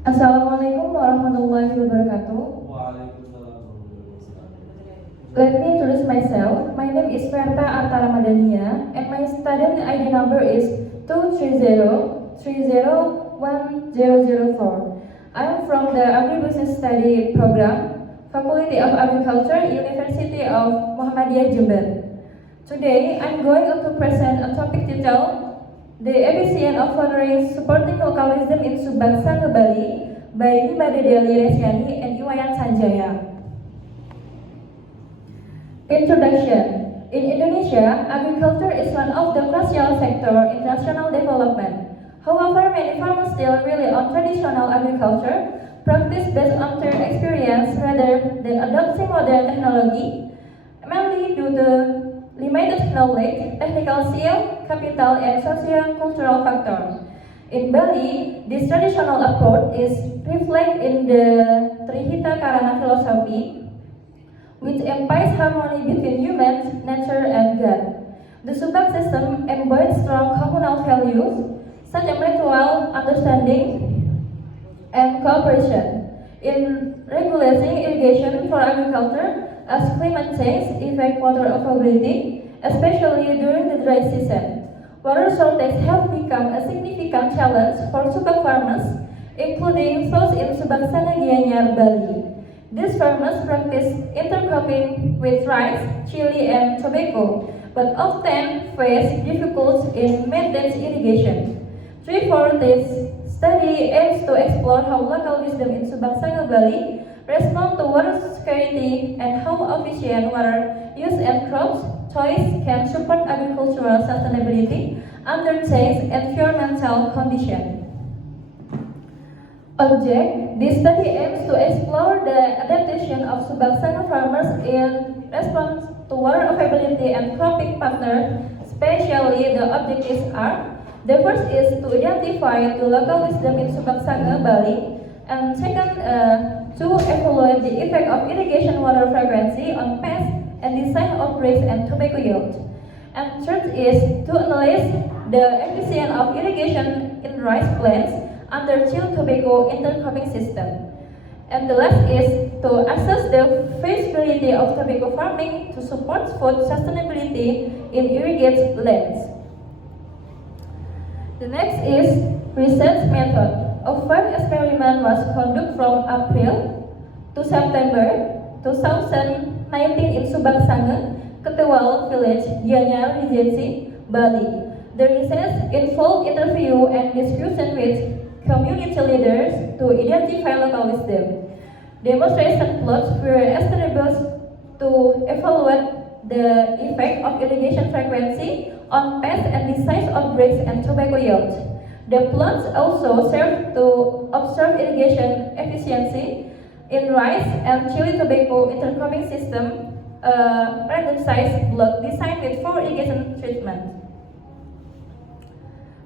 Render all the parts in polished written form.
Assalamualaikum warahmatullahi wabarakatuh. Waalaikumsalam warahmatullahi wabarakatuh. Let me introduce myself. My name is Verta Arta Ramadhania and my student ID number is 230301004. I am from the Agribusiness Study Program, Faculty of Agriculture, University of Muhammadiyah Jember. Today, I'm going to present a topic titled The Efficient of Following Supporting Local Wisdom in Subang Sangha Bali by Nimade Deli Resiani and Iwayan Sanjaya. Introduction. In Indonesia, agriculture is one of the crucial sectors in national development. However, many farmers still rely on traditional agriculture, practice based on their experience rather than adopting modern technology, mainly due to limited knowledge, technical skill, capital, and socio-cultural factors. In Bali, this traditional approach is reflected in the Trihita Karana philosophy, which implies harmony between humans, nature, and God. The Subak system embodies strong communal values such as mutual understanding and cooperation in regulating irrigation for agriculture as climate change affects water availability, especially during the dry season. Water shortages have become a significant challenge for Subak farmers, including those in Subang Sana Gianyar, Bali. These farmers practice intercropping with rice, chili, and tobacco, but often face difficulties in maintaining irrigation. 3/4 study aims to explore how local wisdom in Subang Sangha Bali respond to water scarcity and how efficient water use and crops choice can support agricultural sustainability under changed environmental conditions. Object: this study aims to explore the adaptation of Subang Sangha farmers in response to water availability and cropping patterns. Especially, the objectives are: the first is to identify the local wisdom in Subang Sangha, Bali, and second, to evaluate the effect of irrigation water frequency on pests and design outbreaks and tobacco yield. And third is to analyze the efficiency of irrigation in rice plants under chill tobacco intercropping system. And the last is to assess the feasibility of tobacco farming to support food sustainability in irrigated lands. The next is research method. A field experiment was conducted from April to September 2019 in Subang Sangha, Ketewal Village, Gianyar Regency, Bali. The research involved interview and discussion with community leaders to identify local wisdom. Demonstration plots were established to evaluate the effect of irrigation frequency on pests and the size of breaks and tobacco yield. The plots also serve to observe irrigation efficiency in rice and chili tobacco intercropping system, random size block designed with 4 irrigation treatments.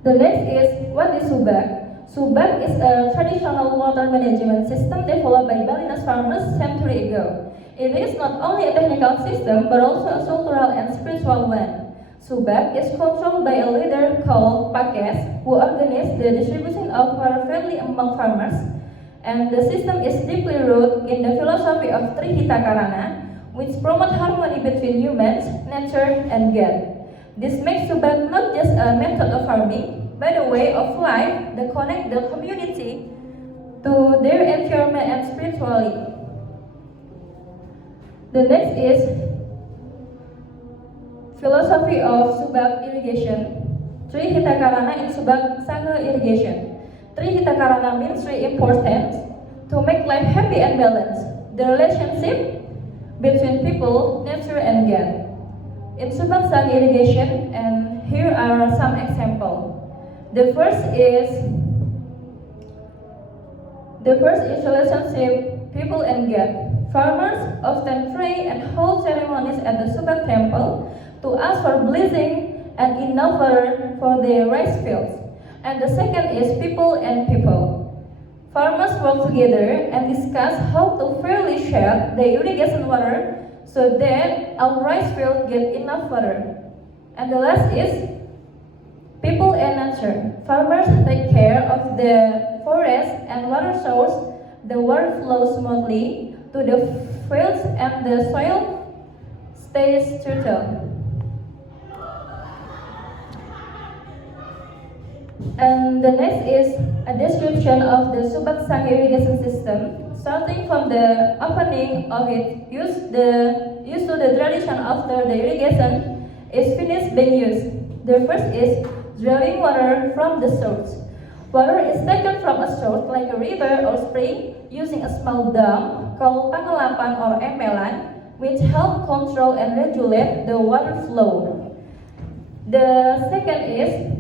The next is, what is Subak? Subak is a traditional water management system developed by Balinese farmers century ago. It is not only a technical system but also a cultural and spiritual one. Subak is controlled by a leader called Pakes, who organizes the distribution of water fairly among farmers, and the system is deeply rooted in the philosophy of Trihita Karana, which promotes harmony between humans, nature, and God. This makes Subak not just a method of farming, but a way of life that connects the community to their environment and spirituality. The next is philosophy of Subak irrigation. Trihita Karana in Subang Sangha irrigation. Trihita Karana means three important to make life happy and balanced. The relationship between people, nature, and God. In Subang Sangha irrigation, and here are some examples. The first is relationship people and God. Farmers often pray and hold ceremonies at the Subak temple to ask for blessing and enough water for their rice fields. And the second is people and people. Farmers work together and discuss how to fairly share the irrigation water so that our rice field get enough water. And the last is people and nature. Farmers take care of the forest terrace and water source, the water flows smoothly to the fields and the soil stays fertile. And the next is a description of the Subak Sanghi irrigation system. Starting from the opening of it, used to the tradition after the irrigation is finished being used. The first is drawing water from the source. Water is taken from a source like a river or spring using a small dam called pangalapan or empelan, which help control and regulate the water flow. The second is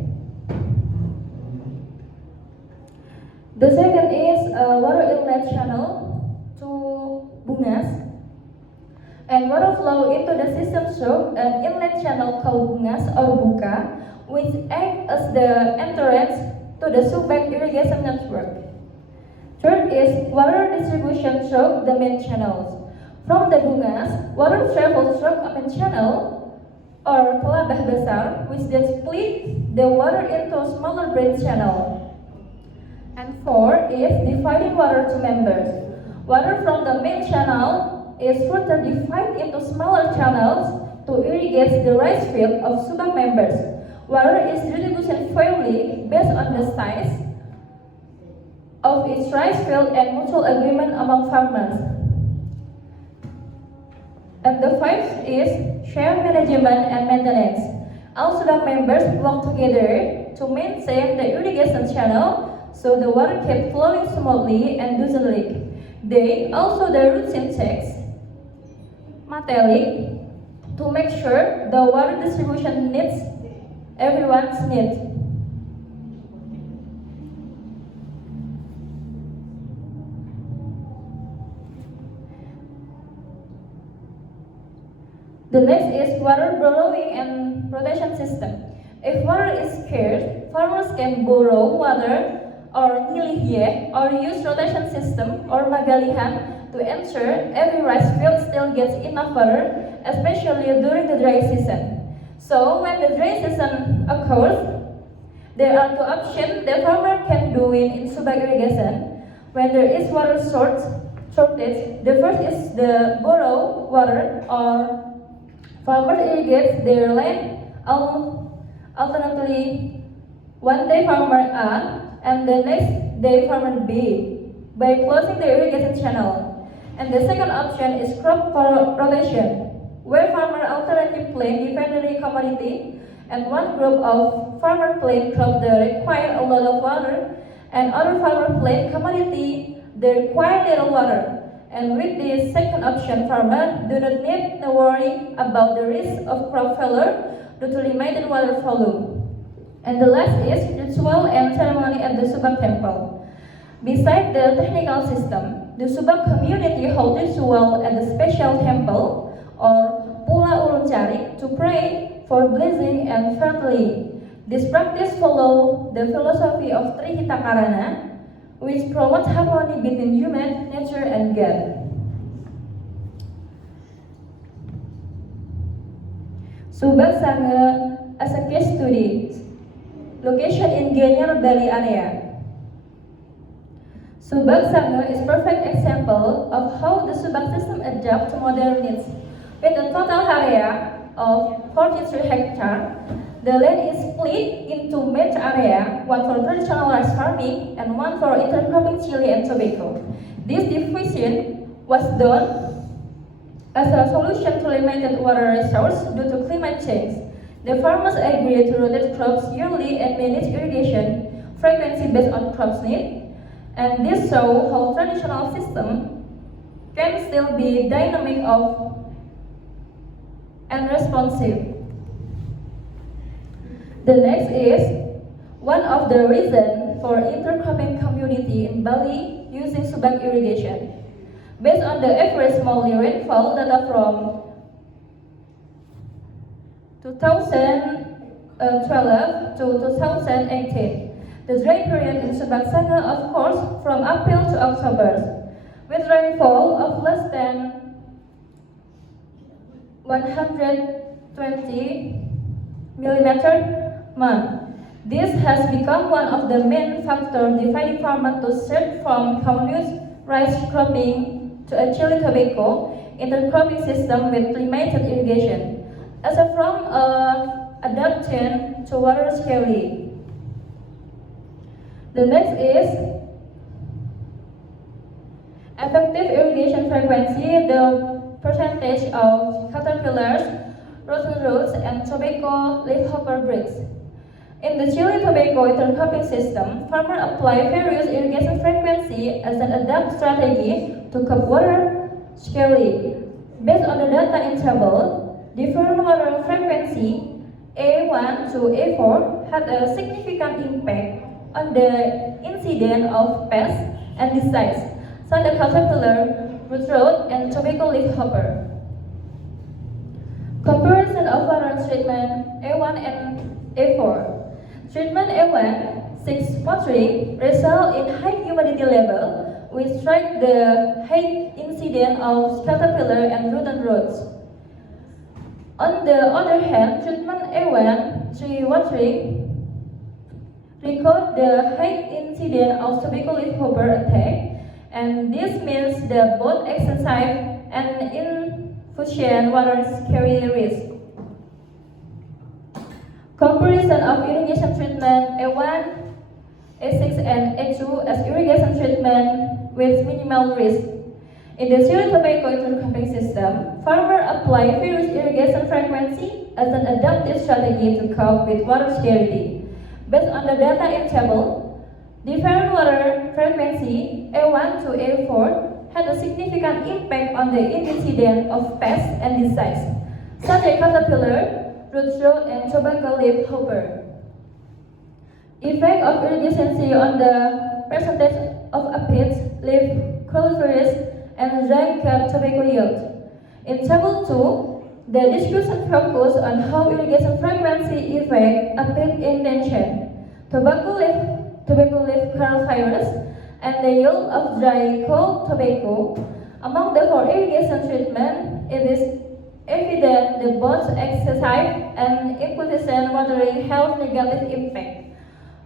a water inlet channel to Bungas, and water flow into the system through an inlet channel called Bungas or Buka, which acts as the entrance to the Subak irrigation network. Third is water distribution through the main channels. From the Bungas, water travels through a main channel or pelabah besar, which then split the water into a smaller branch channel. And four is dividing water to members. Water from the main channel is further divided into smaller channels to irrigate the rice field of Subak members. Water is distributed fairly based on the size of each rice field and mutual agreement among farmers. And the fifth is shared management and maintenance. All Subak members work together to maintain the irrigation channel so the water kept flowing smoothly and doesn't leak. They also the routine checks metallic to make sure the water distribution meets everyone's needs. The next is water borrowing and rotation system. If water is scarce, farmers can borrow water or nilihye or use rotation system or magalihan to ensure every rice field still gets enough water, especially during the dry season. So when the dry season occurs, there are two options the farmer can do in Subak irrigation. When there is water shortage, the first is the borrow water or farmers irrigate their land alternately. One day farmer A and the next day farmer B by closing the irrigation channel. And the second option is crop rotation, where farmer alternately plant different commodity and one group of farmer plant crops that require a lot of water and other farmer plant commodity that require little water. And with this second option, farmers do not need to worry about the risk of crop failure due to limited water volume. And the last is ritual and ceremony at the Subak temple. Besides the technical system, the Subak community holds ritual at the special temple or Pula Ulun Carik to pray for blessing and fertility. This practice follows the philosophy of Trihita Karana, which promotes harmony between human, nature, and God. Subak Sangha as a case study. Location in Gianyar, Bali area. Subak Sangha is perfect example of how the Subak system adapts to modern needs. With a total area of 43 hectares, the land is split into main area, one for traditional rice farming and one for intercropping chili and tobacco. This division was done as a solution to limited water resource due to climate change. The farmers agreed to rotate crops yearly and manage irrigation frequency based on crops need, and this shows how traditional system can still be dynamic and responsive. The next is one of the reasons for intercropping community in Bali using Subak irrigation. Based on the average monthly rainfall data from 2012 to 2018. The dry period in Subak Sangha, of course, from April to October, with rainfall of less than 120 millimeter month. This has become one of the main factors dividing farmers to shift from continuous rice cropping to a chili tobacco intercropping system with limited irrigation, as a form of adaptation to water scarcity. The next is effective irrigation frequency, the percentage of caterpillars, rotten roots, and tobacco leafhopper breaks. In the chili tobacco intercropping system, farmers apply various irrigation frequency as an adapt strategy to curb water scarcity. Based on the data in table, different water frequency A1 to A4 had a significant impact on the incidence of pests and disease, such as caterpillar, root rot, and tobacco leafhopper. Comparison of water treatment A1 and A4. Treatment A1, 6 watering, result in high humidity level, which strike the high incidence of caterpillar and rodent roots. On the other hand, treatment A1, 3 watering, record the high incidence of tobacco leafhopper attack, and this means that both extensive and insufficient water carry risk. Comparison of irrigation treatment A1, A6, and A2 as irrigation treatment with minimal risk. In the chili tobacco intercropping system, farmers apply various irrigation frequency as an adaptive strategy to cope with water scarcity. Based on the data in table, different water frequency A1 to A4 had a significant impact on the incidence of pests and disease, such as caterpillar, root rot, and tobacco leaf hopper. Effect of irrigation on the percentage of aphids, leaf cruciferous, and dry cap tobacco yield. In table 2, the discussion focused on how irrigation frequency affect aphid intention, tobacco leaf curl virus, and the yield of dry cold tobacco. Among the 4 irrigation treatments, it is evident that both excessive and insufficient watering have negative impact.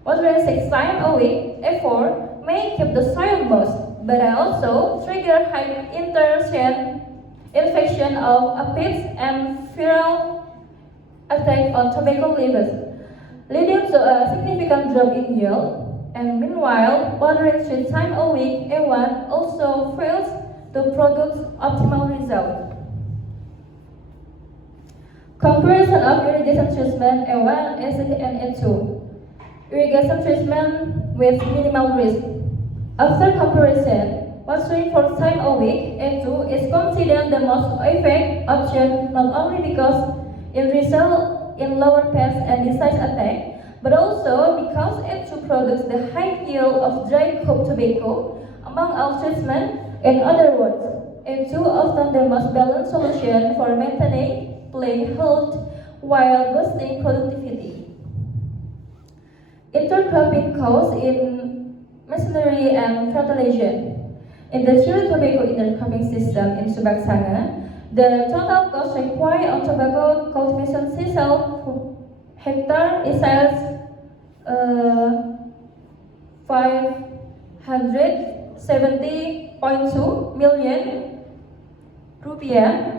Watering 6 times a week, A4, may keep the soil moist, but also trigger high infection of aphids and viral attack on tobacco leaves, leading to a significant drop in yield. And meanwhile, watering 3 times a week, A1, also fails to produce optimal result. Comparison of irrigation treatment A1, A6, and A2. Irrigation treatment with minimal risk. After comparison, watering 4 times a week, A2 is considered the most effective option not only because it results in lower pest and disease attack, but also because A2 produces the high yield of dry crop tobacco among all treatments. In other words, A2 often the most balanced solution for maintaining plant health while boosting productivity. Intercropping costs in machinery and fertilization. In the chili tobacco intercropping system in Subaksana, the total cost required on tobacco cultivation cell per hectare is 570.2 million rupiah.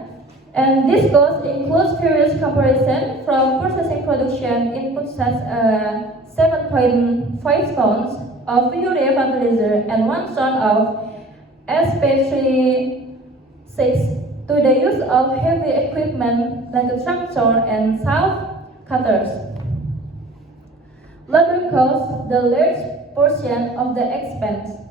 And this cost includes various comparison from processing production inputs such as 7.5 tons of urea fertilizer and 1 ton of SP36 to the use of heavy equipment like a tractor and saw cutters. Labor costs the large portion of the expense.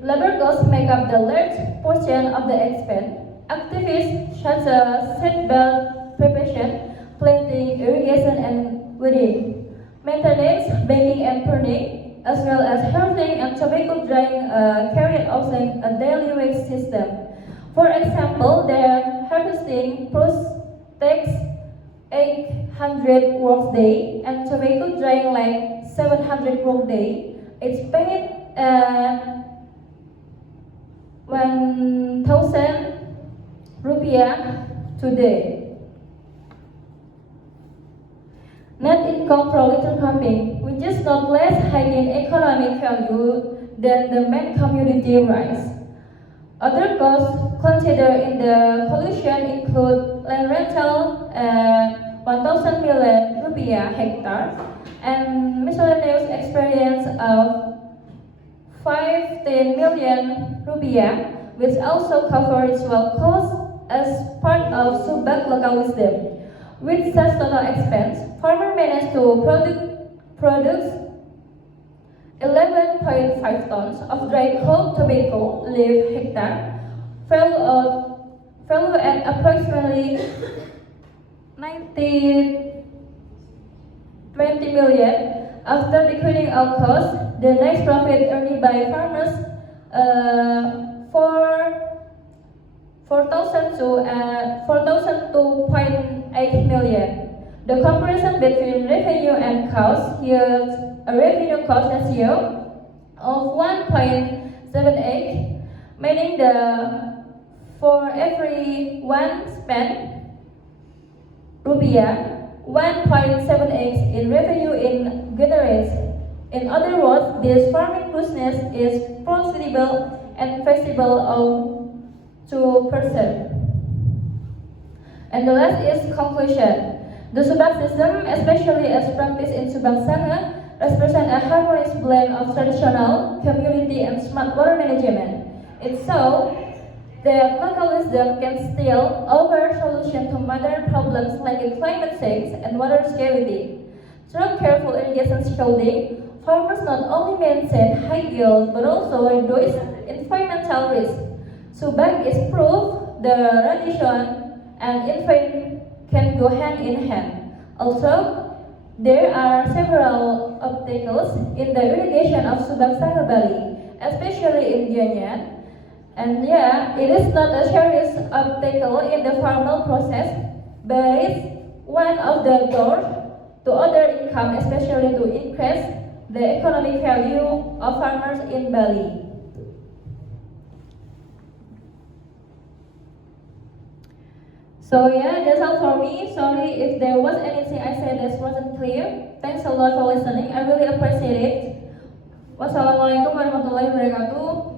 Labor costs make up the large portion of the expense. Activities such as seedbed preparation, planting, irrigation, and weeding, maintenance, baking, and pruning, as well as harvesting and tobacco drying carried out in a daily wage system. For example, the harvesting process takes 800 work day and tobacco drying like 700 work day. It's paid 1,000 rupiah today. Net income from intercropping. which is not less high in economic value than the main commodity rice. Other costs considered in the collusion include land rental at 1,000 million rupiah hectare and miscellaneous experience of 15 million rupiah, which also covers ritual costs as part of Subak local wisdom. With such total expense, farmer managed to produce 11.5 tons of dried whole tobacco leaf hectare, value at approximately 20 million. After decreasing all costs, the next profit earned by farmers for 4,000 to 4,002.8 million. The comparison between revenue and cost yields a revenue cost ratio of 1.78, meaning for every one spent rupiah, 1.78 in revenue in generates. In other words, this farming business is profitable and feasible to pursue. And the last is conclusion. The Subak system, especially as practiced in Subak Sangha, represents a harmonious blend of traditional, community, and smart water management. It shows that local wisdom can still offer solutions to modern problems like climate change and water scarcity. Through careful irrigation shielding, farmers not only maintain high yield but also reduce environmental risk. Subak is proof the tradition and environment can go hand in hand. Also, there are several obstacles in the irrigation of Subak Sangha Bali, especially in Gianyar. And yeah, it is not a serious obstacle in the formal process, but it's one of the doors to other income, especially to increase the economic value of farmers in Bali. So yeah, that's all for me. Sorry if there was anything I said that wasn't clear. Thanks a lot for listening. I really appreciate it. Wassalamualaikum warahmatullahi wabarakatuh.